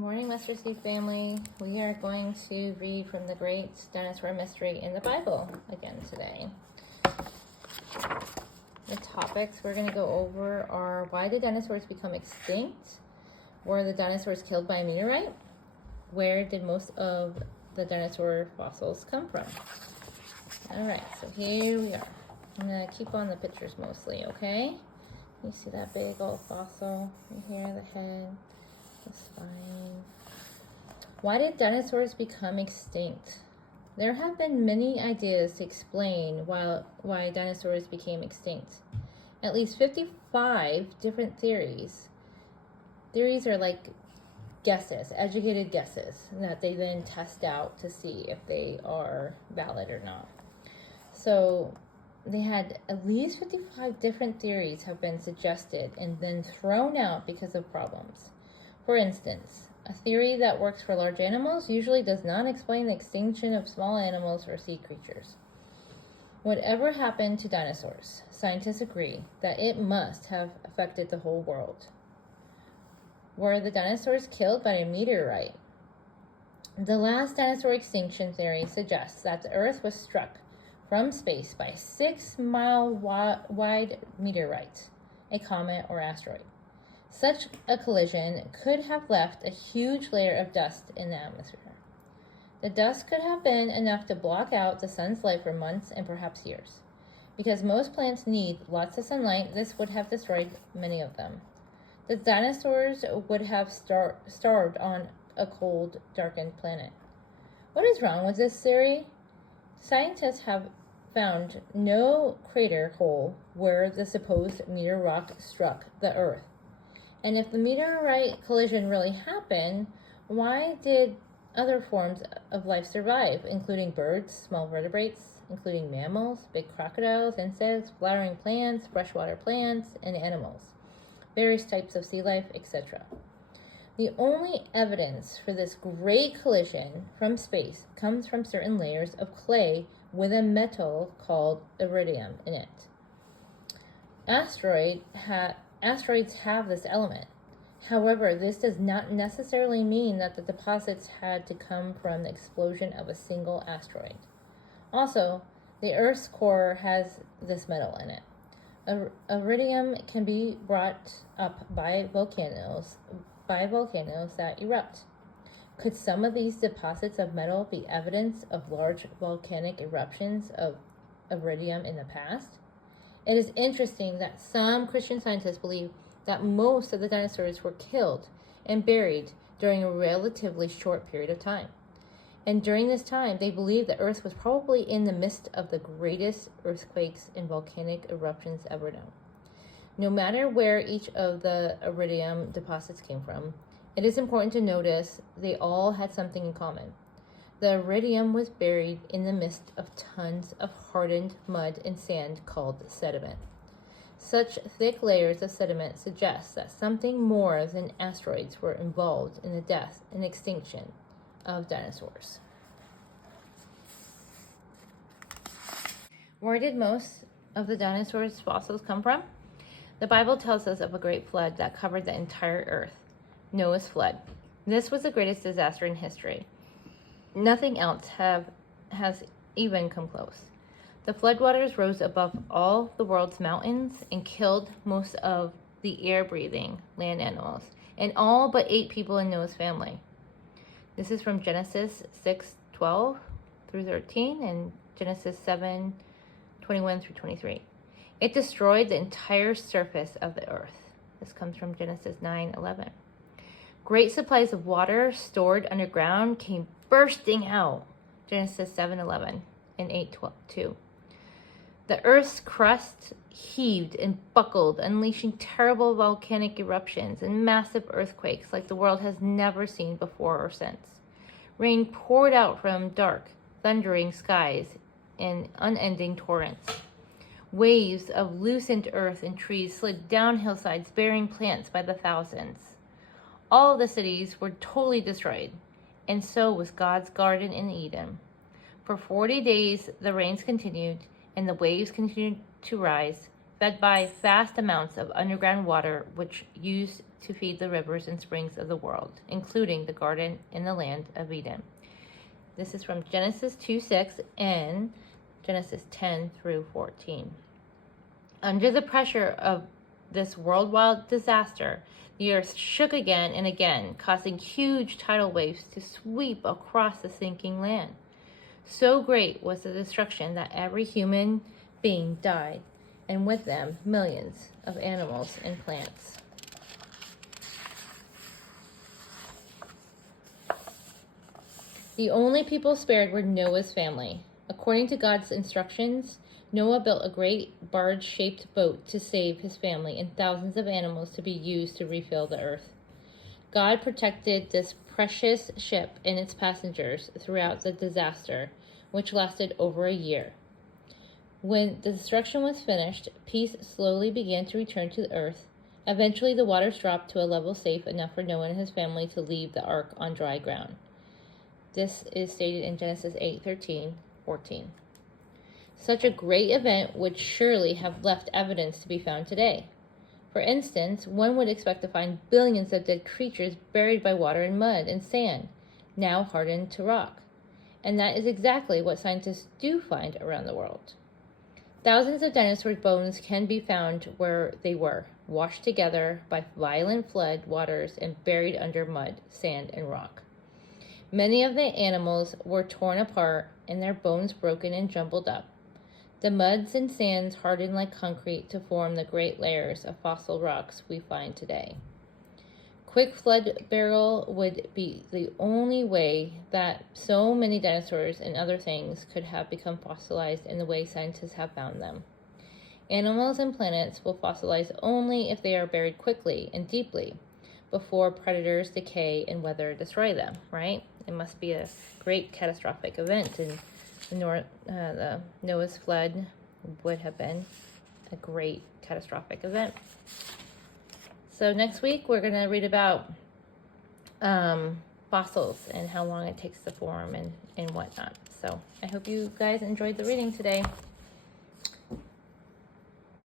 Good morning, Mustard Seed family. We are going to read from the great dinosaur mystery in the Bible again today. The topics we're going to go over are why did dinosaurs become extinct? Were the dinosaurs killed by a meteorite? Where did most of the dinosaur fossils come from? Alright, so here we are. I'm going to keep on the pictures mostly, okay? You see that big old fossil right here, the head, the spine. Why did dinosaurs become extinct? There have been many ideas to explain why dinosaurs became extinct. At least 55 different theories. Theories are like guesses, educated guesses, that they then test out to see if they are valid or not. So they had at least 55 different theories have been suggested and then thrown out because of problems. For instance, a theory that works for large animals usually does not explain the extinction of small animals or sea creatures. Whatever happened to dinosaurs, scientists agree that it must have affected the whole world. Were the dinosaurs killed by a meteorite? The last dinosaur extinction theory suggests that the Earth was struck from space by a 6-mile wide meteorite, a comet or asteroid. Such a collision could have left a huge layer of dust in the atmosphere. The dust could have been enough to block out the sun's light for months and perhaps years. Because most plants need lots of sunlight, this would have destroyed many of them. The dinosaurs would have starved on a cold, darkened planet. What is wrong with this theory? Scientists have found no crater hole where the supposed meteor rock struck the Earth. And if the meteorite collision really happened, why did other forms of life survive, including birds, small vertebrates, including mammals, big crocodiles, insects, flowering plants, freshwater plants, and animals, various types of sea life, etc.? The only evidence for this great collision from space comes from certain layers of clay with a metal called iridium in it. Asteroids have this element. However, this does not necessarily mean that the deposits had to come from the explosion of a single asteroid. Also, the Earth's core has this metal in it. Iridium can be brought up by volcanoes that erupt. Could some of these deposits of metal be evidence of large volcanic eruptions of iridium in the past? It is interesting that some Christian scientists believe that most of the dinosaurs were killed and buried during a relatively short period of time. And during this time, they believe the Earth was probably in the midst of the greatest earthquakes and volcanic eruptions ever known. No matter where each of the iridium deposits came from, it is important to notice they all had something in common. The iridium was buried in the midst of tons of hardened mud and sand called sediment. Such thick layers of sediment suggest that something more than asteroids were involved in the death and extinction of dinosaurs. Where did most of the dinosaurs' fossils come from? The Bible tells us of a great flood that covered the entire earth, Noah's flood. This was the greatest disaster in history. Nothing else has even come close. The floodwaters rose above all the world's mountains and killed most of the air-breathing land animals, and all but 8 people in Noah's family. This is from Genesis 6:12 through 13 and Genesis 7:21 through 23. It destroyed the entire surface of the earth. This comes from Genesis 9:11. Great supplies of water stored underground came bursting out. Genesis 7:11 and 8:2. The earth's crust heaved and buckled, unleashing terrible volcanic eruptions and massive earthquakes like the world has never seen before or since. Rain poured out from dark, thundering skies in unending torrents. Waves of loosened earth and trees slid down hillsides, bearing plants by the thousands. All the cities were totally destroyed, and so was God's garden in Eden. For 40 days, the rains continued, and the waves continued to rise, fed by vast amounts of underground water, which used to feed the rivers and springs of the world, including the garden in the land of Eden. This is from Genesis 2:6 and Genesis 10 through 14. Under the pressure of this worldwide disaster, the earth shook again and again, causing huge tidal waves to sweep across the sinking land. So great was the destruction that every human being died, and with them, millions of animals and plants. The only people spared were Noah's family. According to God's instructions, Noah built a great barge-shaped boat to save his family and thousands of animals to be used to refill the earth. God protected this precious ship and its passengers throughout the disaster, which lasted over a year. When the destruction was finished, peace slowly began to return to the earth. Eventually, the waters dropped to a level safe enough for Noah and his family to leave the ark on dry ground. This is stated in Genesis 8:13-14. Such a great event would surely have left evidence to be found today. For instance, one would expect to find billions of dead creatures buried by water and mud and sand, now hardened to rock. And that is exactly what scientists do find around the world. Thousands of dinosaur bones can be found where they were, washed together by violent flood waters and buried under mud, sand, and rock. Many of the animals were torn apart and their bones broken and jumbled up. The muds and sands hardened like concrete to form the great layers of fossil rocks we find today. Quick flood burial would be the only way that so many dinosaurs and other things could have become fossilized in the way scientists have found them. Animals and planets will fossilize only if they are buried quickly and deeply before predators decay and weather destroy them, right? It must be a great catastrophic event, and the Noah's flood would have been a great catastrophic event. So next week we're going to read about fossils and how long it takes to form and whatnot. So I hope you guys enjoyed the reading today.